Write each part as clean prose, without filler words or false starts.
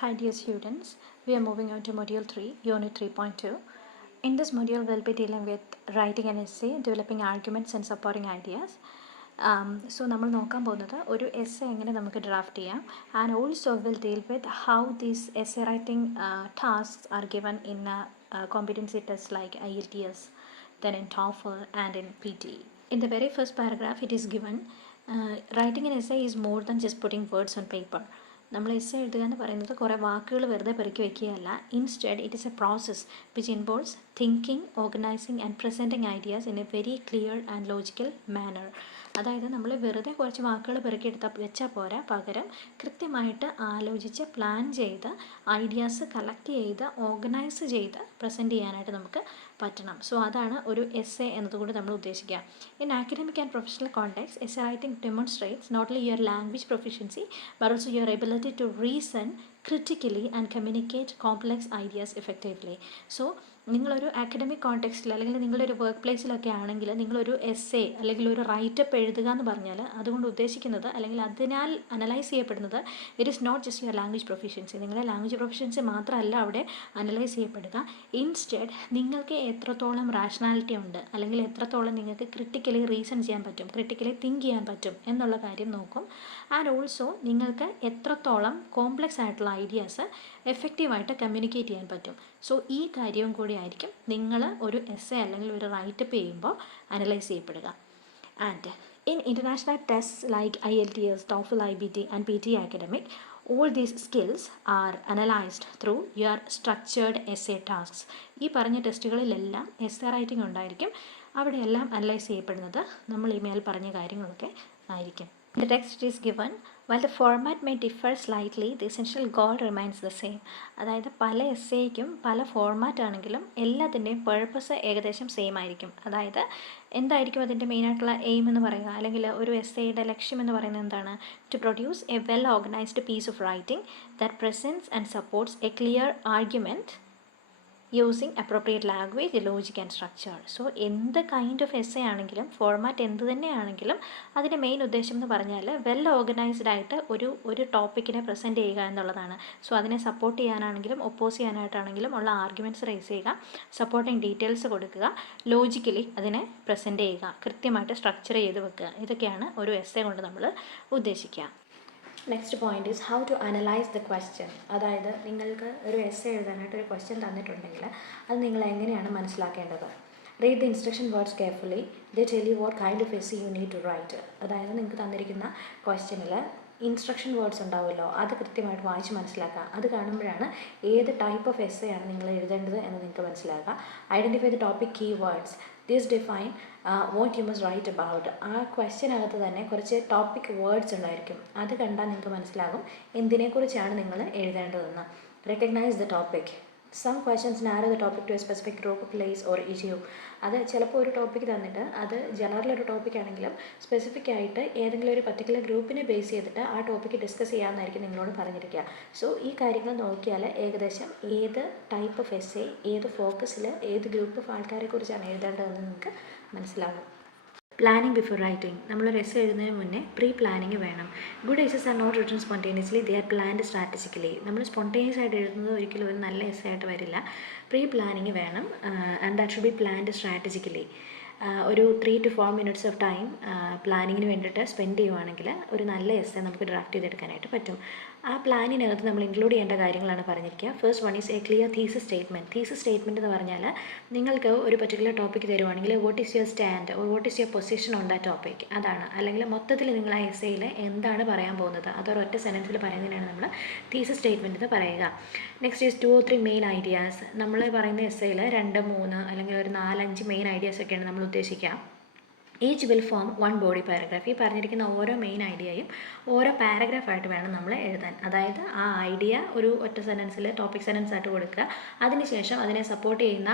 Hi dear students, we are moving on to Module 3, Unit 3.2. In this module, we'll be dealing with writing an essay, developing arguments and supporting ideas. So നമ്മൾ നോക്കാൻ പോകുന്നത് ഒരു essay എങ്ങനെ നമുക്ക് draft ചെയ്യാം and also will deal with how these essay writing tasks are given in competency tests like IELTS, then in TOEFL and in PTE. In the very first paragraph, it is given writing an essay is more than just putting words on paper. നമ്മൾ essay എഴുതുക എന്ന് പറയുന്നത് കുറേ വാക്കുകൾ വെറുതെ പെറുക്കി വയ്ക്കുകയല്ല. Instead it is a process which involves thinking, organising and presenting ideas in a very clear and logical manner. അതായത് നമ്മൾ വെറുതെ കുറച്ച് വാക്കുകൾ പെറുക്കിയെടുത്താൽ വെച്ചാൽ പോരാ, പകരം കൃത്യമായിട്ട് ആലോചിച്ച് പ്ലാൻ ചെയ്ത് ഐഡിയാസ് കളക്ട് ചെയ്ത് ഓർഗനൈസ് ചെയ്ത് പ്രസൻറ്റ് ചെയ്യാനായിട്ട് നമുക്ക് പറ്റണം. സോ അതാണ് ഒരു എസ്സേ എന്നതുകൊണ്ട് നമ്മൾ ഉദ്ദേശിക്കുക. In academic and professional context, essay writing demonstrates not only your language proficiency but also your ability to reason critically and communicate complex ideas effectively. So നിങ്ങളൊരു ആക്കഡമിക് കോണ്ടെക്സ്റ്റിൽ അല്ലെങ്കിൽ നിങ്ങളുടെ ഒരു വർക്ക് പ്ലേസിലൊക്കെ ആണെങ്കിൽ നിങ്ങളൊരു എസ്സേ അല്ലെങ്കിൽ ഒരു റൈറ്റപ്പ് എഴുതുക എന്ന് പറഞ്ഞാൽ അതുകൊണ്ട് ഉദ്ദേശിക്കുന്നത് അല്ലെങ്കിൽ അതിനാൽ അനലൈസ് ചെയ്യപ്പെടുന്നത് it is not just your language proficiency. നിങ്ങളുടെ ലാംഗ്വേജ് പ്രൊഫിഷ്യൻസി മാത്രമല്ല അവിടെ അനലൈസ് ചെയ്യപ്പെടുക. ഇൻസ്റ്റെഡ് നിങ്ങൾക്ക് എത്രത്തോളം റാഷണാലിറ്റി ഉണ്ട് അല്ലെങ്കിൽ എത്രത്തോളം നിങ്ങൾക്ക് ക്രിട്ടിക്കലി റീസൺ ചെയ്യാൻ പറ്റും, ക്രിട്ടിക്കലി തിങ്ക് ചെയ്യാൻ പറ്റും എന്നുള്ള കാര്യം നോക്കും. ആൻഡ് ഓൾസോ നിങ്ങൾക്ക് എത്രത്തോളം കോംപ്ലക്സ് ആയിട്ടുള്ള ഐഡിയാസ് എഫക്റ്റീവായിട്ട് കമ്മ്യൂണിക്കേറ്റ് ചെയ്യാൻ പറ്റും. സോ ഈ കാര്യവും കൂടി ആയിരിക്കും നിങ്ങൾ ഒരു എസ്സേ അല്ലെങ്കിൽ ഒരു റൈറ്റപ്പ് ചെയ്യുമ്പോൾ അനലൈസ് ചെയ്യപ്പെടുക. And in international test like IELTS, TOEFL, IBT and PTE academic, all these skills are analyzed through your structured essay tasks. ഈ പറഞ്ഞ ടെസ്റ്റുകളിലെല്ലാം എസ്സേ റൈറ്റിംഗ് ഉണ്ടായിരിക്കും. അവിടെയെല്ലാം അനലൈസ് ചെയ്യപ്പെടുന്നത് നമ്മൾ ഈ മേൽ പറഞ്ഞ കാര്യങ്ങളൊക്കെ ആയിരിക്കും. The text is given. While the format may differ slightly, the essential goal remains the same. അതായത് പല എസ്സേയ്ക്കും പല ഫോർമാറ്റ് ആണെങ്കിലും എല്ലാത്തിൻ്റെയും പേർപ്പസ് ഏകദേശം സെയിം ആയിരിക്കും. അതായത് എന്തായിരിക്കും അതിൻ്റെ മെയിനായിട്ടുള്ള എയിം എന്ന് പറയുക, അല്ലെങ്കിൽ ഒരു എസ്സേയുടെ ലക്ഷ്യം എന്ന് പറയുന്നത് എന്താണ്? To produce a well organised piece of writing that presents and supports a clear argument using appropriate language, logic and structure. So എന്ത് കൈൻഡ് ഓഫ് എസ്സേ ആണെങ്കിലും ഫോർമാറ്റ് എന്ത് തന്നെയാണെങ്കിലും അതിൻ്റെ മെയിൻ ഉദ്ദേശം എന്ന് പറഞ്ഞാൽ വെൽ ഓർഗനൈസ്ഡ് ആയിട്ട് ഒരു ടോപ്പിക്കിനെ പ്രസൻറ്റ് ചെയ്യുക എന്നുള്ളതാണ്. സോ അതിനെ സപ്പോർട്ട് ചെയ്യാനാണെങ്കിലും ഒപ്പോസ് ചെയ്യാനായിട്ടാണെങ്കിലും ഉള്ള ആർഗ്യുമെൻറ്റ്സ് റേസ് ചെയ്യുക, സപ്പോർട്ടിങ് ഡീറ്റെയിൽസ് കൊടുക്കുക, ലോജിക്കലി അതിനെ പ്രസൻറ്റ് ചെയ്യുക, കൃത്യമായിട്ട് സ്ട്രക്ചർ ചെയ്ത് വെക്കുക. ഇതൊക്കെയാണ് ഒരു എസ്സേ കൊണ്ട് നമ്മൾ ഉദ്ദേശിക്കുക. Next point is how to analyse the question. അതായത് നിങ്ങൾക്ക് ഒരു എസ്സേ എഴുതാനായിട്ട് ഒരു ക്വസ്റ്റ്യൻ തന്നിട്ടുണ്ടെങ്കിൽ അത് നിങ്ങൾ എങ്ങനെയാണ് മനസ്സിലാക്കേണ്ടത്? Read the instruction words carefully, they tell you what kind of essay you need to write. അതായത് നിങ്ങൾക്ക് തന്നിരിക്കുന്ന ക്വസ്റ്റ്യനിൽ ഇൻസ്ട്രക്ഷൻ വേർഡ്സ് ഉണ്ടാവുമല്ലോ, അത് കൃത്യമായിട്ട് വായിച്ച് മനസ്സിലാക്കുക. അത് കാണുമ്പോഴാണ് ഏത് ടൈപ്പ് ഓഫ് എസ്സേ ആണ് നിങ്ങൾ എഴുതേണ്ടത് എന്ന് നിങ്ങൾക്ക് മനസ്സിലാക്കുക. Identify the topic key words, this define what you must write about. ആ ക്വസ്റ്റ്യനകത്ത് തന്നെ കുറച്ച് ടോപ്പിക് വേർഡ്സ് ഉണ്ടായിരിക്കും. അത് കണ്ടാൽ നിങ്ങൾക്ക് മനസ്സിലാകും എന്തിനെക്കുറിച്ചാണ് നിങ്ങൾ എഴുതേണ്ടതെന്ന്. Recognise the topic. Some questions narrow the topic to a specific group, place or issue. അത് ചിലപ്പോൾ ഒരു ടോപ്പിക് തന്നിട്ട് അത് ജനറൽ ഒരു ടോപ്പിക് ആണെങ്കിലും സ്പെസിഫിക് ആയിട്ട് ഏതെങ്കിലും ഒരു പർട്ടിക്കുലർ ഗ്രൂപ്പിനെ ബേസ് ചെയ്തിട്ട് ആ ടോപ്പിക്ക് ഡിസ്കസ് ചെയ്യാമെന്നായിരിക്കും നിങ്ങളോട് പറഞ്ഞിരിക്കുക. സോ ഈ കാര്യങ്ങൾ നോക്കിയാൽ ഏകദേശം ഏത് ടൈപ്പ് ഓഫ് എസ്സേ, ഏത് ഫോക്കസിൽ, ഏത് ഗ്രൂപ്പ് ഓഫ് ആൾക്കാരെക്കുറിച്ചാണ് എഴുതേണ്ടതെന്ന് നിങ്ങൾക്ക് മനസ്സിലാകും. Planning before writing. നമ്മളൊരു എസ്സേ എഴുതുന്നതിന് മുന്നേ പ്രീ പ്ലാനിങ് വേണം. Good essays are not written spontaneously, they are planned strategically. നമ്മൾ സ്പോണ്ടേനിയസ് ആയിട്ട് എഴുതുന്നത് ഒരിക്കലും ഒരു നല്ല എസ്സേ ആയിട്ട് വരില്ല. പ്രീ പ്ലാനിങ് വേണം and that should be planned strategically. ഒരു 3 to 4 minutes ഓഫ് ടൈം പ്ലാനിങ്ങിന് വേണ്ടിയിട്ട് സ്പെൻഡ് ചെയ്യുവാണെങ്കിൽ ഒരു നല്ല എസ്സേ നമുക്ക് ഡ്രാഫ്റ്റ് ചെയ്തെടുക്കാനായിട്ട് പറ്റും. ആ പ്ലാനിനകത്ത് നമ്മൾ ഇൻക്ലൂഡ് ചെയ്യേണ്ട കാര്യങ്ങളാണ് പറഞ്ഞിരിക്കുക. First one is a clear thesis statement. Thesis statement എന്ന് പറഞ്ഞാൽ നിങ്ങൾക്ക് ഒരു പർട്ടിക്കുലർ ടോപ്പിക്ക് തരുവാണെങ്കിൽ what is your stand or what is your position on that topic, അതാണ്. അല്ലെങ്കിൽ മൊത്തത്തിൽ നിങ്ങൾ ആ എസ്സേയിൽ എന്താണ് പറയാൻ പോകുന്നത് അതൊരൊറ്റ സെൻറ്റൻസിൽ പറയുന്നതിനാണ് നമ്മൾ തീസിസ് സ്റ്റേറ്റ്മെൻറ്റ് എന്ന് പറയുക. Next is 2 or 3 main ideas. നമ്മൾ പറയുന്ന എസ്സേയിൽ 2, 3 അല്ലെങ്കിൽ ഒരു 4, 5 മെയിൻ ഐഡിയാസ് ഒക്കെയാണ് നമ്മൾ ഉദ്ദേശിക്കുക. Each will form 1 body paragraph. ഈ പറഞ്ഞിരിക്കുന്ന ഓരോ മെയിൻ ഐഡിയയും ഓരോ പാരഗ്രാഫായിട്ട് വേണം നമ്മൾ എഴുതാൻ. അതായത് ആ ഐഡിയ ഒരു ഒറ്റ സെൻറ്റൻസിൽ ടോപ്പിക് സെൻറ്റൻസ് ആയിട്ട് കൊടുക്കുക. അതിനുശേഷം അതിനെ സപ്പോർട്ട് ചെയ്യുന്ന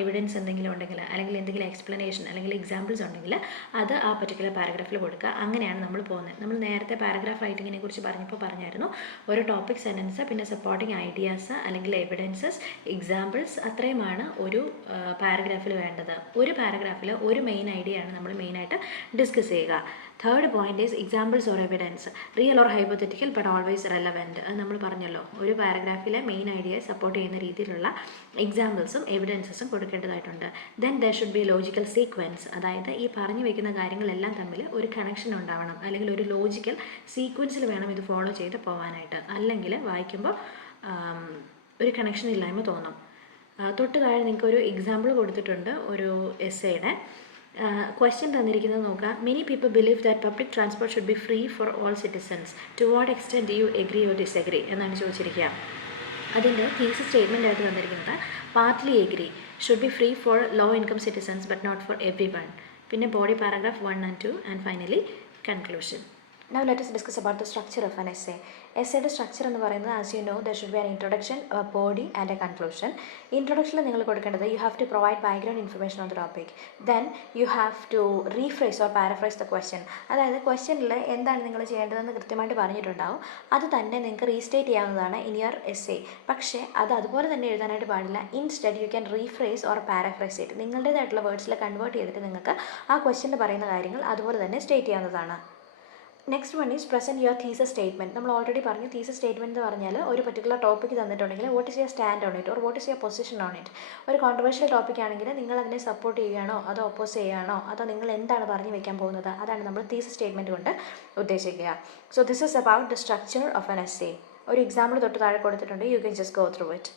എവിഡൻസ് എന്തെങ്കിലും ഉണ്ടെങ്കിൽ അല്ലെങ്കിൽ എന്തെങ്കിലും എക്സ്പ്ലനേഷൻ അല്ലെങ്കിൽ എക്സാമ്പിൾസ് ഉണ്ടെങ്കിൽ അത് ആ പർട്ടിക്കുലർ പാരഗ്രാഫിൽ കൊടുക്കുക. അങ്ങനെയാണ് നമ്മൾ പോകുന്നത്. നമ്മൾ നേരത്തെ പാരഗ്രാഫ് റൈറ്റിങ്ങിനെ കുറിച്ച് പറഞ്ഞായിരുന്നു ഒരു ടോപ്പിക് സെൻറ്റൻസ്, പിന്നെ സപ്പോർട്ടിങ് ഐഡിയാസ് അല്ലെങ്കിൽ എവിഡൻസസ്, എക്സാമ്പിൾസ്, അത്രയുമാണ് ഒരു പാരഗ്രാഫിൽ വേണ്ടത്. ഒരു പാരഗ്രാഫിൽ ഒരു മെയിൻ ഐഡിയ ആണ് നമ്മൾ മെയിനായിട്ട് ഡിസ്കസ് ചെയ്യുക. Third point is examples or evidence, real or hypothetical but always relevant. അത് നമ്മൾ പറഞ്ഞല്ലോ, ഒരു പാരഗ്രാഫിലെ മെയിൻ ഐഡിയയെ സപ്പോർട്ട് ചെയ്യുന്ന രീതിയിലുള്ള എക്സാമ്പിൾസും എവിഡൻസസും കൊടുക്കേണ്ടതായിട്ടുണ്ട്. Then there should be logical sequence, അതായത് ഈ പറഞ്ഞു വയ്ക്കുന്ന കാര്യങ്ങളെല്ലാം തമ്മിൽ ഒരു കണക്ഷൻ ഉണ്ടാവണം, അല്ലെങ്കിൽ ഒരു ലോജിക്കൽ സീക്വൻസിൽ വേണം ഇത് ഫോളോ ചെയ്ത് പോകാനായിട്ട്. അല്ലെങ്കിൽ വായിക്കുമ്പോൾ ഒരു കണക്ഷൻ ഇല്ലായ്മ തോന്നും. തൊട്ട് താഴെ നിങ്ങൾക്ക് ഒരു എക്സാമ്പിൾ കൊടുത്തിട്ടുണ്ട് ഒരു എസ്സേയുടെ. ക്വസ്റ്റ്യൻ തന്നിരിക്കുന്നത് നോക്കുക. Many people believe that public transport should be free for all citizens. To what extent do you agree or disagree എന്നാണ് ചോദിച്ചിരിക്കുക. അതിൻ്റെ തീസിസ് സ്റ്റേറ്റ്മെൻ്റ് ആയിട്ട് തന്നിരിക്കുന്നത് partly agree, should be free for low income citizens but not for everyone. പിന്നെ body paragraph 1 and 2 and finally conclusion. Now let us discuss about the structure of an essay. എസ്സേയുടെ structure എന്ന് പറയുന്നത്, as you know, there should be an introduction, a body and a conclusion. ഇൻട്രൊഡക്ഷനിൽ നിങ്ങൾ കൊടുക്കേണ്ടത് you have to provide background information on the topic. Then you have to rephrase or paraphrase the question. അതായത് ക്വസ്റ്റ്യനിൽ എന്താണ് നിങ്ങൾ ചെയ്യേണ്ടതെന്ന് കൃത്യമായിട്ട് പറഞ്ഞിട്ടുണ്ടാവും. അത് തന്നെ നിങ്ങൾക്ക് റീസ്റ്റേറ്റ് ചെയ്യാവുന്നതാണ് ഇൻ യുവർ എസ്സേ. പക്ഷേ അത് അതുപോലെ തന്നെ എഴുതാനായിട്ട് പാടില്ല. Instead you can rephrase or paraphrase it. നിങ്ങളുടേതായിട്ടുള്ള വേർഡ്സിൽ കൺവേർട്ട് ചെയ്തിട്ട് നിങ്ങൾക്ക് ആ ക്വസ്റ്റ്യനിൽ പറയുന്ന കാര്യങ്ങൾ അതുപോലെ തന്നെ സ്റ്റേറ്റ് ചെയ്യാവുന്നതാണ്. Next one is present your thesis statement. നമ്മൾ ഓൾറെഡി പറഞ്ഞു, തീസസ് സ്റ്റേറ്റ്മെൻറ്റ് എന്ന് പറഞ്ഞാൽ ഒരു പർട്ടിക്കുലർ ടോപ്പിക്ക് തന്നിട്ടുണ്ടെങ്കിൽ what is your stand on it or what is your position on it. ഒരു കോൺട്രവേഴ്ഷ്യൽ ടോപ്പിക് ആണെങ്കിൽ നിങ്ങൾ അതിനെ സപ്പോർട്ട് ചെയ്യുകയാണോ അതോ ഒപ്പോസ് ചെയ്യുകയാണോ അതോ നിങ്ങൾ എന്താണ് പറഞ്ഞു വയ്ക്കാൻ പോകുന്നത്, അതാണ് നമ്മൾ തീസസ് സ്റ്റേറ്റ്മെൻറ്റ് കൊണ്ട് ഉദ്ദേശിക്കുക. So this is about the structure of an essay. ഒരു എക്സാമ്പിൾ തൊട്ട് താഴെ കൊടുത്തിട്ടുണ്ട്, you can just go through it.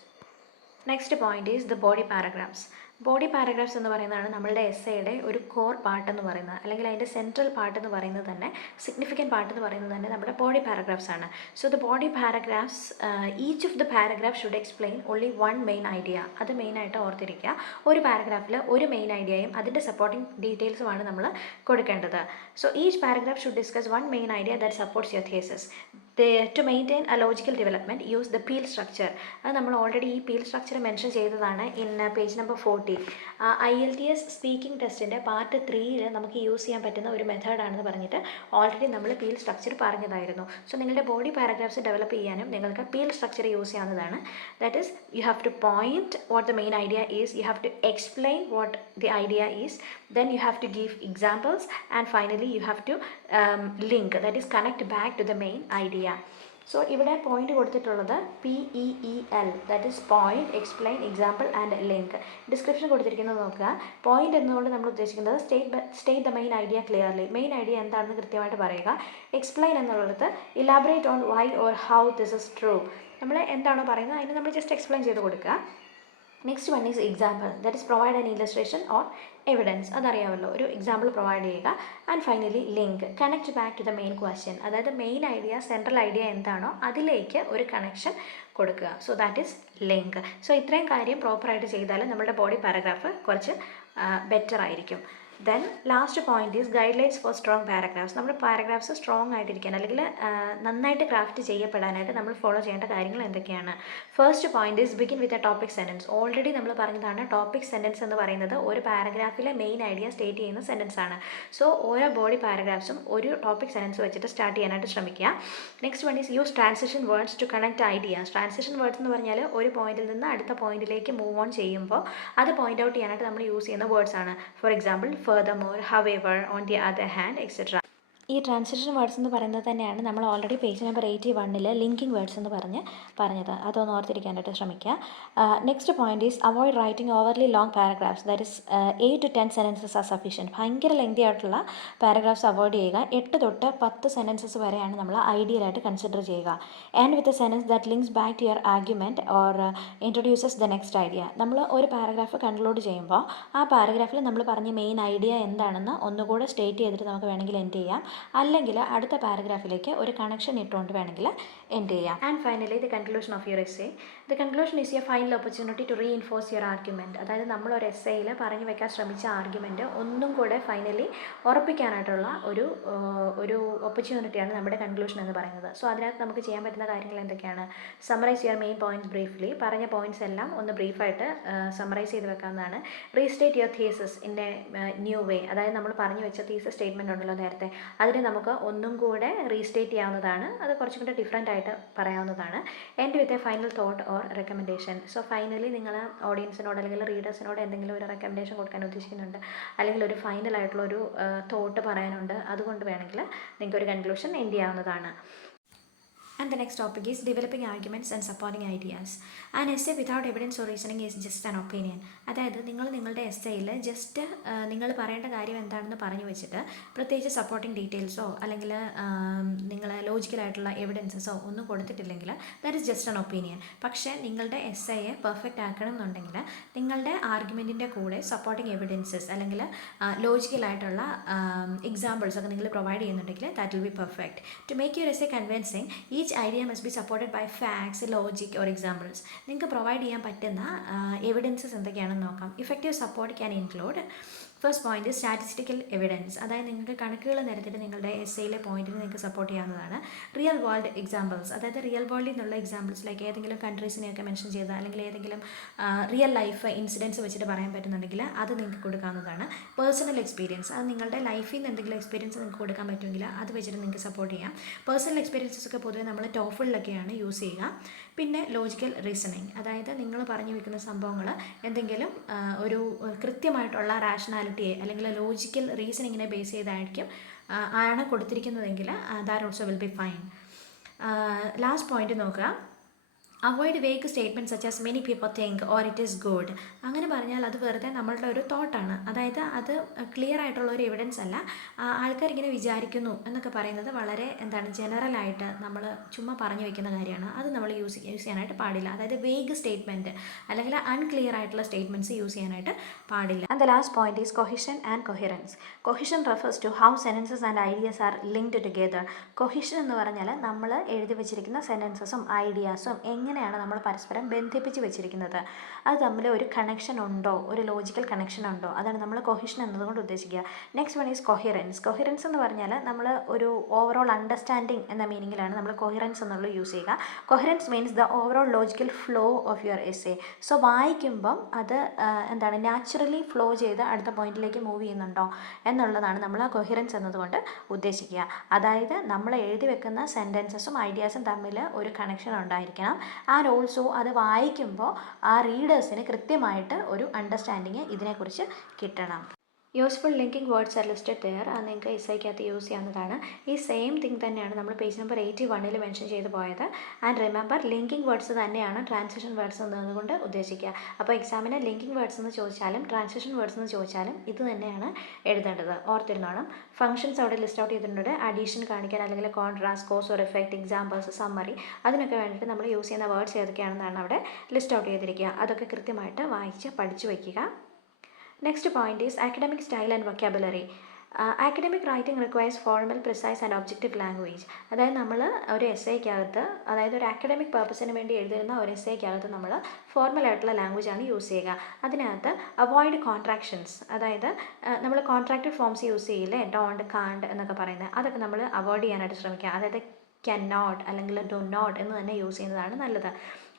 Next point is the body paragraphs. Body paragraphs എന്ന് പറയുന്നതാണ് നമ്മളുടെ എസ്സേയുടെ ഒരു കോർ പാർട്ട് എന്ന് പറയുന്നത്, അല്ലെങ്കിൽ അതിൻ്റെ സെൻട്രൽ പാർട്ട് എന്ന് പറയുന്നത് തന്നെ, സിഗ്നിഫിക്കൻറ്റ് പാർട്ട് എന്ന് പറയുന്നത് തന്നെ നമ്മുടെ ബോഡി പാരഗ്രാഫ്സ് ആണ്. So the body paragraphs, each of the paragraph should explain only one main idea. അത് മെയിനായിട്ട് ഓർത്തിരിക്കുക. ഒരു പാരഗ്രാഫിൽ ഒരു മെയിൻ ഐഡിയയും അതിൻ്റെ സപ്പോർട്ടിംഗ് ഡീറ്റെയിൽസുമാണ് നമ്മൾ കൊടുക്കേണ്ടത്. So each paragraph should discuss one main idea that supports your thesis. To maintain a logical development use the PEEL structure. അത് നമ്മൾ ഓൾറെഡി ഈ പീൽ സ്ട്രക്ചർ മെൻഷൻ ചെയ്തതാണ് in page number 40. IELTS speaking ടെസ്റ്റിൻ്റെ part 3 നമുക്ക് use ചെയ്യാൻ പറ്റുന്ന ഒരു മെത്തേഡാണെന്ന് പറഞ്ഞിട്ട് ഓൾറെഡി നമ്മൾ പീൽ സ്ട്രക്ചർ പറഞ്ഞതായിരുന്നു. സോ നിങ്ങളുടെ ബോഡി പാരഗ്രാഫ്സ് ഡെവലപ്പ് ചെയ്യാനും നിങ്ങൾക്ക് പീൽ സ്ട്രക്ചർ യൂസ് ചെയ്യാവുന്നതാണ്. That is, you have to point what the main idea is, you have to explain what the idea is, then you have to give examples, and finally you have to link, that is connect back to the main idea. So ഇവിടെ point കൊടുത്തിട്ടുള്ളത് PEEL, that is point, explain, example and link. Description കൊടുത്തിരിക്കുന്നത് നോക്കുക. Point എന്നുകൊണ്ട് നമ്മൾ ഉദ്ദേശിക്കുന്നത് state the main idea clearly. Main idea എന്താണെന്ന് കൃത്യമായിട്ട് പറയുക. എക്സ്പ്ലെയിൻ എന്നുള്ളത് elaborate on why or how this is true. നമ്മൾ എന്താണോ പറയുന്നത് അതിന് നമ്മൾ ജസ്റ്റ് എക്സ്പ്ലെയിൻ ചെയ്ത് കൊടുക്കുക. Next one is example, that is provide an illustration or evidence. അതറിയാമല്ലോ, ഒരു എക്സാമ്പിൾ പ്രൊവൈഡ് ചെയ്യുക. And finally link, connect back to the main question. അതായത് മെയിൻ ഐഡിയ, സെൻട്രൽ ഐഡിയ എന്താണോ അതിലേക്ക് ഒരു കണക്ഷൻ കൊടുക്കുക. So that is link. So ഇത്രയും കാര്യം പ്രോപ്പറായിട്ട് ചെയ്താൽ നമ്മുടെ ബോഡി പാരഗ്രാഫ് കുറച്ച് ബെറ്റർ ആയിരിക്കും. Then last point is guidelines for strong paragraphs. നമ്മുടെ പാരഗ്രാഫ്സ് സ്ട്രോങ് ആയിട്ടിരിക്കാൻ, അല്ലെങ്കിൽ നന്നായിട്ട് ക്രാഫ്റ്റ് ചെയ്യപ്പെടാനായിട്ട് നമ്മൾ ഫോളോ ചെയ്യേണ്ട കാര്യങ്ങൾ എന്തൊക്കെയാണ്. First point is begin with a topic sentence. Already നമ്മൾ പറഞ്ഞതാണ് ടോപ്പിക് സെൻറ്റൻസ് എന്ന് പറയുന്നത് ഒരു പാരഗ്രാഫിലെ മെയിൻ ഐഡിയ സ്റ്റേറ്റ് ചെയ്യുന്ന സെൻറ്റൻസ് ആണ്. സോ ഓരോ ബോഡി പാരഗ്രാഫ്സും ഒരു ടോപ്പിക് സെൻറ്റൻസ് വെച്ചിട്ട് സ്റ്റാർട്ട് ചെയ്യാനായിട്ട് ശ്രമിക്കുക. Next one is use transition words to connect ideas. Transition words എന്ന് പറഞ്ഞാൽ ഒരു പോയിന്റിൽ നിന്ന് അടുത്ത പോയിന്റിലേക്ക് മൂവ് ഓൺ ചെയ്യുമ്പോൾ അത് പോയിന്റ് ഔട്ട് ചെയ്യാനായിട്ട് നമ്മൾ യൂസ് ചെയ്യുന്ന വേർഡ്സ് ആണ്. For example, furthermore, however, on the other hand, etc. ഈ ട്രാൻസിഷൻ വേർഡ്സ് എന്ന് പറയുന്നത് തന്നെയാണ് നമ്മൾ already page number 81 linking words എന്ന് പറഞ്ഞത്. അതൊന്ന് ഓർത്തിരിക്കാനായിട്ട് ശ്രമിക്കുക. Next point is avoid writing overly long paragraphs. That is 8 to 10 sentences are sufficient. ഭയങ്കര ലെങ്തി ആയിട്ടുള്ള പാരഗ്രാഫ്സ് അവോയ്ഡ് ചെയ്യുക. 8 തൊട്ട് 10 സെൻറ്റൻസസ് വരെയാണ് നമ്മൾ ഐഡിയലായിട്ട് കൺസിഡർ ചെയ്യുക. And with a sentence that links back to your argument or introduces the next idea. നമ്മൾ ഒരു പാരഗ്രാഫ് കൺക്ലൂഡ് ചെയ്യുമ്പോൾ ആ പാരഗ്രാഫിൽ നമ്മൾ പറഞ്ഞ മെയിൻ ഐഡിയ എന്താണെന്ന് ഒന്നുകൂടെ സ്റ്റേറ്റ് ചെയ്തിട്ട് നമുക്ക് വേണമെങ്കിൽ എൻഡ് ചെയ്യാം. അല്ലെങ്കിൽ അടുത്ത പാരഗ്രാഫിലേക്ക് ഒരു കണക്ഷൻ ഇട്ടുകൊണ്ട് വേണമെങ്കിൽ എൻഡ് ചെയ്യാം. And finally the conclusion of your essay. The conclusion is your final opportunity to reinforce your argument. അതായത് നമ്മളൊരു എസ്സേയിൽ പറഞ്ഞു വെക്കാൻ ശ്രമിച്ച ആർഗ്യുമെൻറ്റ് ഒന്നും കൂടെ ഫൈനലി ഉറപ്പിക്കാനായിട്ടുള്ള ഒരു ഓപ്പർച്യൂണിറ്റിയാണ് നമ്മുടെ കൺക്ലൂഷൻ എന്ന് പറയുന്നത്. സോ അതിനകത്ത് നമുക്ക് ചെയ്യാൻ പറ്റുന്ന കാര്യങ്ങൾ എന്തൊക്കെയാണ്? Summarise your main points briefly. പറഞ്ഞ പോയിന്റ്സ് എല്ലാം ഒന്ന് ബ്രീഫായിട്ട് സമ്മറൈസ് ചെയ്ത് വെക്കാവുന്നതാണ്. Restate your thesis in a new way. അതായത് നമ്മൾ പറഞ്ഞു വെച്ച തീസസ് സ്റ്റേറ്റ്മെൻറ്റ് ഉണ്ടല്ലോ നേരത്തെ, അതിനെ നമുക്ക് ഒന്നും കൂടെ റീസ്റ്റേറ്റ് ചെയ്യാവുന്നതാണ്. അത് കുറച്ചും കൂടെ ഡിഫറെൻ്റ് ആയിട്ട് പറയാവുന്നതാണ്. End with a final thought or recommendation. So finally നിങ്ങൾ ഓഡിയൻസിനോട് അല്ലെങ്കിൽ റീഡേഴ്സിനോട് എന്തെങ്കിലും ഒരു റെക്കമെൻഡേഷൻ കൊടുക്കാൻ ഉദ്ദേശിക്കുന്നുണ്ട്, അല്ലെങ്കിൽ ഒരു ഫൈനലായിട്ടുള്ളൊരു തോട്ട് പറയാനുണ്ട്, അതുകൊണ്ട് വേണമെങ്കിൽ നിങ്ങൾക്ക് ഒരു കൺക്ലൂഷൻ എൻഡ് ചെയ്യാവുന്നതാണ്. And the next topic is developing arguments and supporting ideas. An essay without evidence or reasoning is just an opinion. അതായത് നിങ്ങളുടെ എസ്സേയിൽ ജസ്റ്റ് നിങ്ങൾ പറയേണ്ട കാര്യം എന്താണെന്ന് പറഞ്ഞു വെച്ചിട്ട് പ്രത്യേകിച്ച് സപ്പോർട്ടിംഗ് ഡീറ്റെയിൽസോ അല്ലെങ്കിൽ നിങ്ങൾ ലോജിക്കലായിട്ടുള്ള എവിഡൻസസോ ഒന്നും കൊടുത്തിട്ടില്ലെങ്കിൽ that is just an opinion. പക്ഷേ നിങ്ങളുടെ എസ്സേയെ പെർഫെക്റ്റ് ആക്കണം എന്നുണ്ടെങ്കിൽ നിങ്ങളുടെ ആർഗ്യുമെൻറ്റിൻ്റെ കൂടെ സപ്പോർട്ടിംഗ് എവിഡൻസസ് അല്ലെങ്കിൽ ലോജിക്കലായിട്ടുള്ള എക്സാമ്പിൾസ് ഒക്കെ നിങ്ങൾ പ്രൊവൈഡ് ചെയ്യുന്നുണ്ടെങ്കിൽ that will be perfect. To make your essay convincing each idea must be supported by facts, logic or examples. നിങ്ങൾക്ക് പ്രൊവൈഡ് ചെയ്യാൻ പറ്റുന്ന എവിഡൻസസ് എന്തൊക്കെയാണെന്ന് നോക്കാം. Effective support can include first point statistical evidence. അതായത് നിങ്ങൾക്ക് കണക്കുകൾ നിരത്തിയിട്ട് നിങ്ങളുടെ എസ്സേയിലെ പോയിന്റിന് നിങ്ങൾക്ക് സപ്പോർട്ട് ചെയ്യാവുന്നതാണ്. റിയൽ വേൾഡ് എക്സാമ്പിൾസ്, അതായത് റിയൽ വേൾഡിൽ നിന്നുള്ള എക്സാമ്പിൾസ് ലൈക്ക് ഏതെങ്കിലും കൺട്രീസിനെയൊക്കെ മെൻഷൻ ചെയ്ത് അല്ലെങ്കിൽ ഏതെങ്കിലും റിയൽ ലൈഫ് ഇൻസിഡൻസ് വെച്ചിട്ട് പറയാൻ പറ്റുന്നുണ്ടെങ്കിൽ അത് നിങ്ങൾക്ക് കൊടുക്കാവുന്നതാണ്. പേഴ്സണൽ എക്സ്പീരിയൻസ്, അത് നിങ്ങളുടെ ലൈഫിൽ നിന്ന് എന്തെങ്കിലും എക്സ്പീരിയൻസ് നിങ്ങൾക്ക് കൊടുക്കാൻ പറ്റുമെങ്കിൽ അത് വെച്ചിട്ട് നിങ്ങൾക്ക് സപ്പോർട്ട് ചെയ്യാം. പേഴ്സണൽ എക്സ്പീരിയൻസസ് ഒക്കെ പൊതുവെ നമ്മൾ ടോഫിളിലൊക്കെയാണ് യൂസ് ചെയ്യുക. പിന്നെ ലോജിക്കൽ റീസണിങ്, അതായത് നിങ്ങൾ പറഞ്ഞു വെക്കുന്ന സംഭവങ്ങൾ എന്തെങ്കിലും ഒരു കൃത്യമായിട്ടുള്ള റാഷണാലിറ്റിയെ അല്ലെങ്കിൽ ലോജിക്കൽ റീസണിങ്ങിനെ ബേസ് ചെയ്തായിരിക്കും ആണ് കൊടുത്തിരിക്കുന്നതെങ്കിൽ that also will be fine. Last point നോക്കുക. Avoid vague statement such as many people think or it is good. അങ്ങനെ പറഞ്ഞാൽ അത് വെറുതെ നമ്മളുടെ ഒരു തോട്ടാണ്, അതായത് അത് ക്ലിയർ ആയിട്ടുള്ള ഒരു എവിഡൻസ് അല്ല. ആൾക്കാരിങ്ങനെ വിചാരിക്കുന്നു എന്നൊക്കെ പറയുന്നത് വളരെ ജനറലായിട്ട് നമ്മൾ ചുമ്മാ പറഞ്ഞു വയ്ക്കുന്ന കാര്യമാണ്. അത് നമ്മൾ യൂസ് ചെയ്യാനായിട്ട് പാടില്ല. അതായത് വേഗ് സ്റ്റേറ്റ്മെൻറ്റ് അല്ലെങ്കിൽ അൺക്ലിയർ ആയിട്ടുള്ള സ്റ്റേറ്റ്മെൻറ്റ്സ് യൂസ് ചെയ്യാനായിട്ട് പാടില്ല. And the last point is cohesion and coherence. Cohesion refers to how sentences and ideas are linked together. Cohesion എന്ന് പറഞ്ഞാൽ നമ്മൾ എഴുതി വെച്ചിരിക്കുന്ന സെൻറ്റൻസസും ഐഡിയാസും എങ്ങനെയാണ് നമ്മൾ പരസ്പരം ബന്ധിപ്പിച്ച് വെച്ചിരിക്കുന്നത്, അത് തമ്മിൽ ഒരു കണക്ഷൻ ഉണ്ടോ, ഒരു ലോജിക്കൽ കണക്ഷൻ ഉണ്ടോ, അതാണ് നമ്മൾ കൊഹിഷൻ എന്നതുകൊണ്ട് ഉദ്ദേശിക്കുക. Next one is coherence. Coherence എന്ന് പറഞ്ഞാൽ നമ്മൾ ഒരു ഓവറോൾ അണ്ടർസ്റ്റാൻഡിങ് എന്ന മീനിങ്ങിലാണ് നമ്മൾ കൊഹിറൻസ് എന്നുള്ളത് യൂസ് ചെയ്യുക. Coherence means the overall logical flow of your essay. So വായിക്കുമ്പം അത് നാച്ചുറലി ഫ്ലോ ചെയ്ത് അടുത്ത പോയിന്റിലേക്ക് മൂവ് ചെയ്യുന്നുണ്ടോ എന്നുള്ളതാണ് നമ്മൾ കൊഹിറൻസ് എന്നതുകൊണ്ട് ഉദ്ദേശിക്കുക. അതായത് നമ്മൾ എഴുതി വെക്കുന്ന സെൻറ്റൻസസും ഐഡിയാസും തമ്മിൽ ഒരു കണക്ഷൻ ഉണ്ടായിരിക്കണം. ആൻഡ് ഓൾസോ അത് വായിക്കുമ്പോൾ ആ റീഡേഴ്സിന് കൃത്യമായിട്ട് ഒരു അണ്ടർസ്റ്റാൻഡിങ് ഇതിനെക്കുറിച്ച് കിട്ടണം. Useful linking words are listed there. അത് നിങ്ങൾക്ക് എസ്സേക്കകത്ത് യൂസ് ചെയ്യാവുന്നതാണ്. ഈ സെയിം തിങ് തന്നെയാണ് നമ്മൾ പേജ് നമ്പർ 81 മെൻഷൻ ചെയ്ത് പോയത്. ആൻഡ് റിമെമ്പർ, ലിങ്കിങ് വേർഡ്സ് തന്നെയാണ് ട്രാൻസിഷൻ വേർഡ്സ് എന്നതുകൊണ്ട് ഉദ്ദേശിക്കുക. അപ്പോൾ എക്സാമിന് ലിങ്കിങ് വേർഡ്സ് എന്ന് ചോദിച്ചാലും ട്രാൻസിഷൻ വേർഡ്സ് എന്ന് ചോദിച്ചാലും ഇത് തന്നെയാണ് എഴുതേണ്ടത്. ഓർത്തിരുന്നോണം. ഫംഗ്ഷൻസ് അവിടെ ലിസ്റ്റ് ഔട്ട് ചെയ്തിട്ടുണ്ട്. അഡീഷൻ കാണിക്കാൻ അല്ലെങ്കിൽ contrast, cause or effect, examples, summary, അതിനൊക്കെ വേണ്ടിയിട്ട് നമ്മൾ യൂസ് ചെയ്യുന്ന വേർഡ്സ് ഏതൊക്കെയാണെന്നാണ് അവിടെ ലിസ്റ്റ് ഔട്ട് ചെയ്തിരിക്കുക. അതൊക്കെ കൃത്യമായിട്ട് വായിച്ച് പഠിച്ചു വയ്ക്കുക. Next point is academic style and vocabulary. Academic writing requires formal, precise and objective language. അതായത് നമ്മൾ ഒരു എസ്സേക്കകത്ത്, അതായത് ഒരു അക്കാഡമിക് പർപ്പസിന് വേണ്ടി എഴുതുന്ന ഒരു എസ്സേക്കകത്ത് നമ്മൾ ഫോർമലായിട്ടുള്ള ലാംഗ്വേജാണ് യൂസ് ചെയ്യുക. അതിനകത്ത് അവോയ്ഡ് കോൺട്രാക്ഷൻസ്, അതായത് നമ്മൾ കോൺട്രാക്റ്റഡ് ഫോംസ് യൂസ് ചെയ്യില്ലേ, ഡോണ്ട്, കാണ്ട് എന്നൊക്കെ പറയുന്നത്, അതൊക്കെ നമ്മൾ അവോയ്ഡ് ചെയ്യാനായിട്ട് ശ്രമിക്കുക. അതായത് ക്യാൻ നോട്ട് അല്ലെങ്കിൽ ഡു നോട്ട് എന്ന് തന്നെ യൂസ് ചെയ്യുന്നതാണ് നല്ലത്.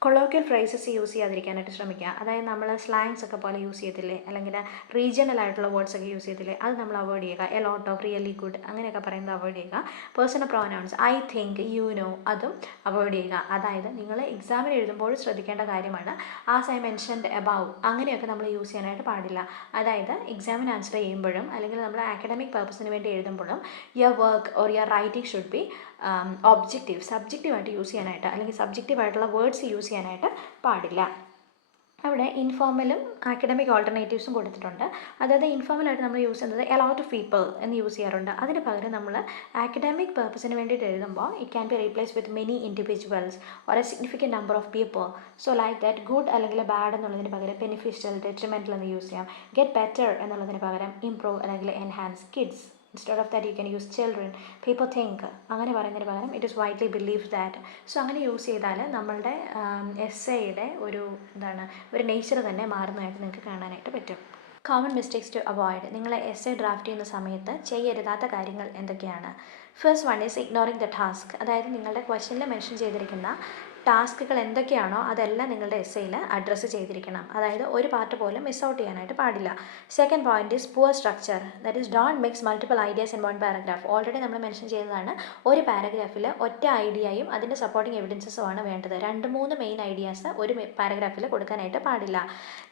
കൊളോക്കിയൽ ഫ്രേസസ് യൂസ് ചെയ്യാതിരിക്കാനായിട്ട് ശ്രമിക്കുക. അതായത് നമ്മൾ സ്ലാങ്സ് ഒക്കെ പോലെ യൂസ് ചെയ്തില്ലേ, അല്ലെങ്കിൽ റീജിയണൽ ആയിട്ടുള്ള വേർഡ്സ് ഒക്കെ യൂസ് ചെയ്തില്ലേ, അത് നമ്മൾ അവോയ്ഡ് ചെയ്യുക. A lot of, really good, അങ്ങനെയൊക്കെ പറയുന്നത് അവോയ്ഡ് ചെയ്യുക. Personal pronouns I think, you know, അതും അവോയ്ഡ് ചെയ്യുക. അതായത് നിങ്ങൾ എക്സാമിന് എഴുതുമ്പോൾ ശ്രദ്ധിക്കേണ്ട കാര്യമാണ്. ആസ് ഐ മെൻഷൻഡ് എബവ്, അങ്ങനെയൊക്കെ നമ്മൾ യൂസ് ചെയ്യാനായിട്ട് പാടില്ല. അതായത് എക്സാമിന് ആൻസർ ചെയ്യുമ്പോഴും അല്ലെങ്കിൽ നമ്മൾ അക്കാഡമിക് പർപ്പസിന് വേണ്ടി എഴുതുമ്പോഴും your work or your writing should be objective, സബ്ജക്റ്റീവായിട്ട് യൂസ് ചെയ്യാനായിട്ട് അല്ലെങ്കിൽ സബ്ജക്റ്റീവായിട്ടുള്ള വേർഡ്സ് യൂസ് ചെയ്യാനായിട്ട് പാടില്ല. അവിടെ ഇൻഫോർമലും അക്കാഡമിക് ഓൾട്ടർനേറ്റീവ്സും കൊടുത്തിട്ടുണ്ട്. അതായത് ഇൻഫോർമലായിട്ട് നമ്മൾ യൂസ് ചെയ്യുന്നത് എ ലോട്ട് ഓഫ് പീപ്പിൾ എന്ന് യൂസ് ചെയ്യാറുണ്ട്. അതിന് പകരം നമ്മൾ അക്കാഡമിക് പർപ്പസിന് വേണ്ടിയിട്ട് എഴുതുമ്പോൾ it can be replace with many individuals or A significant number of people. So like that good അല്ലെങ്കിൽ ബാഡ് എന്നുള്ളതിന് പകരം ബെനിഫിഷ്യൽ, ഡെട്രിമെൻ്റൽ എന്ന് യൂസ് ചെയ്യാം. ഗെറ്റ് ബെറ്റർ എന്നുള്ളതിന് പകരം ഇംപ്രൂവ് അല്ലെങ്കിൽ enhance. Kids, instead of that you can use children. people think, അങ്ങനെ പറയുന്നതിന് പകരം it is widely believed that. So അങ്ങനെ യൂസ് ചെയ്താൽ നമ്മളുടെ എസ്സേയുടെ ഒരു നേച്ചർ തന്നെ മാറുന്നതായിട്ട് നിങ്ങൾക്ക് കാണാനായിട്ട് പറ്റും. Common mistakes to avoid. നിങ്ങൾ എസ്സേ ഡ്രാഫ്റ്റ് ചെയ്യുന്ന സമയത്ത് ചെയ്യരുതാത്ത കാര്യങ്ങൾ എന്തൊക്കെയാണ്? First one is ignoring the task. അതായത് നിങ്ങളുടെ ക്വസ്റ്റ്യനിൽ മെൻഷൻ ചെയ്തിരിക്കുന്ന ടാസ്കുകൾ എന്തൊക്കെയാണോ അതെല്ലാം നിങ്ങളുടെ എസ്സേയിൽ അഡ്രസ്സ് ചെയ്തിരിക്കണം. അതായത് ഒരു പാർട്ട് പോലും മിസ് ഔട്ട് ചെയ്യാനായിട്ട് പാടില്ല. Second point is poor structure. That is don't mix multiple ideas in one paragraph. Already നമ്മൾ മെൻഷൻ ചെയ്തതാണ്, ഒരു പാരഗ്രാഫിൽ ഒറ്റ ഐഡിയയും അതിൻ്റെ സപ്പോർട്ടിംഗ് എവിഡൻസസുമാണ് വേണ്ടത്. 2-3 മെയിൻ ഐഡിയാസ് ഒരു പാരഗ്രാഫിൽ കൊടുക്കാനായിട്ട് പാടില്ല.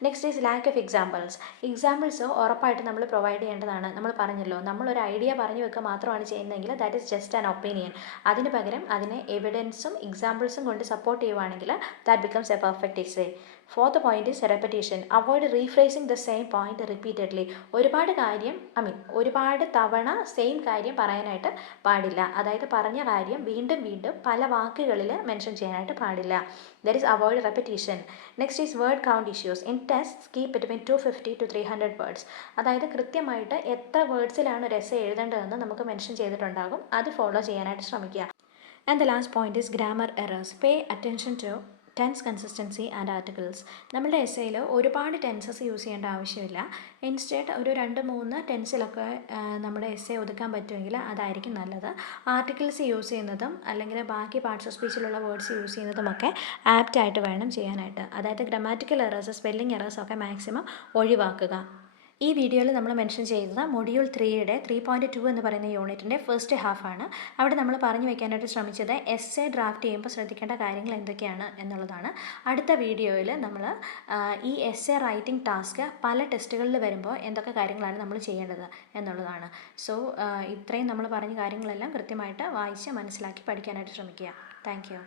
Next is lack of examples. Examples ഉറപ്പായിട്ട് നമ്മൾ പ്രൊവൈഡ് ചെയ്യേണ്ടതാണ്. നമ്മൾ പറഞ്ഞല്ലോ, നമ്മളൊരു ഐഡിയ പറഞ്ഞു വെക്കുക മാത്രമാണ് ചെയ്യുന്നതെങ്കിൽ that is just an opinion. അതിന് പകരം അതിനെ എവിഡൻസും എക്സാമ്പിൾസും കൊണ്ട് സപ്പോർട്ട് ചെയ്യുവാണെങ്കിൽ that becomes a perfect essay. Fourth point is repetition. Avoid rephrasing the same point repeatedly. ഒരുപാട് തവണ സെയിം കാര്യം പറയാനായിട്ട് പാടില്ല. അതായത് പറഞ്ഞ കാര്യം വീണ്ടും വീണ്ടും പല വാക്കുകളിൽ മെൻഷൻ ചെയ്യാനായിട്ട് പാടില്ല. That is avoid repetition. Next is word count issues. In test keep between 250 to 300 words. അതായത് കൃത്യമായിട്ട് എത്ര വേർഡ്സിലാണ് ഒരു എസ്സേ എഴുതേണ്ടതെന്ന് നമുക്ക് മെൻഷൻ ചെയ്തിട്ടുണ്ടാകും. അത് ഫോളോ ചെയ്യാനായിട്ട് ശ്രമിക്കുക. And the last point is grammar errors. Pay attention to tense consistency and articles. നമ്മുടെ എസ്സേയിൽ ഒരുപാട് ടെൻസസ് യൂസ് ചെയ്യേണ്ട ആവശ്യമില്ല. ഇൻസ്റ്റെഡ് ഒരു 2-3 ടെൻസിലൊക്കെ നമ്മുടെ എസ്സേ ഒതുക്കാൻ പറ്റുമെങ്കിൽ അതായിരിക്കും നല്ലത്. ആർട്ടിക്കിൾസ് യൂസ് ചെയ്യുന്നതും അല്ലെങ്കിൽ ബാക്കി പാർട്സ് ഓഫ് സ്പീച്ചിലുള്ള വേർഡ്സ് യൂസ് ചെയ്യുന്നതുമൊക്കെ ആപ്റ്റായിട്ട് വേണം ചെയ്യാനായിട്ട്. അതായത് ഗ്രമാറ്റിക്കൽ എറേഴ്സ്, സ്പെല്ലിംഗ് എറേഴ്സ് ഒക്കെ മാക്സിമം ഒഴിവാക്കുക. ഈ വീഡിയോയിൽ നമ്മൾ മെൻഷൻ ചെയ്തത് മൊഡ്യൂൾ 3യുടെ 3.2 എന്ന് പറയുന്ന യൂണിറ്റിൻ്റെ ഫസ്റ്റ് ഹാഫാണ്. അവിടെ നമ്മൾ പറഞ്ഞു വയ്ക്കാനായിട്ട് ശ്രമിച്ചത് എസ്സേ ഡ്രാഫ്റ്റ് ചെയ്യുമ്പോൾ ശ്രദ്ധിക്കേണ്ട കാര്യങ്ങൾ എന്തൊക്കെയാണ് എന്നുള്ളതാണ്. അടുത്ത വീഡിയോയിൽ നമ്മൾ ഈ എസ്സേ റൈറ്റിംഗ് ടാസ്ക് പല ടെസ്റ്റുകളിൽ വരുമ്പോൾ എന്തൊക്കെ കാര്യങ്ങളാണ് നമ്മൾ ചെയ്യേണ്ടത് എന്നുള്ളതാണ്. സോ ഇത്രയും നമ്മൾ പറഞ്ഞ കാര്യങ്ങളെല്ലാം കൃത്യമായിട്ട് വായിച്ച് മനസ്സിലാക്കി പഠിക്കാനായിട്ട് ശ്രമിക്കുക. Thank you.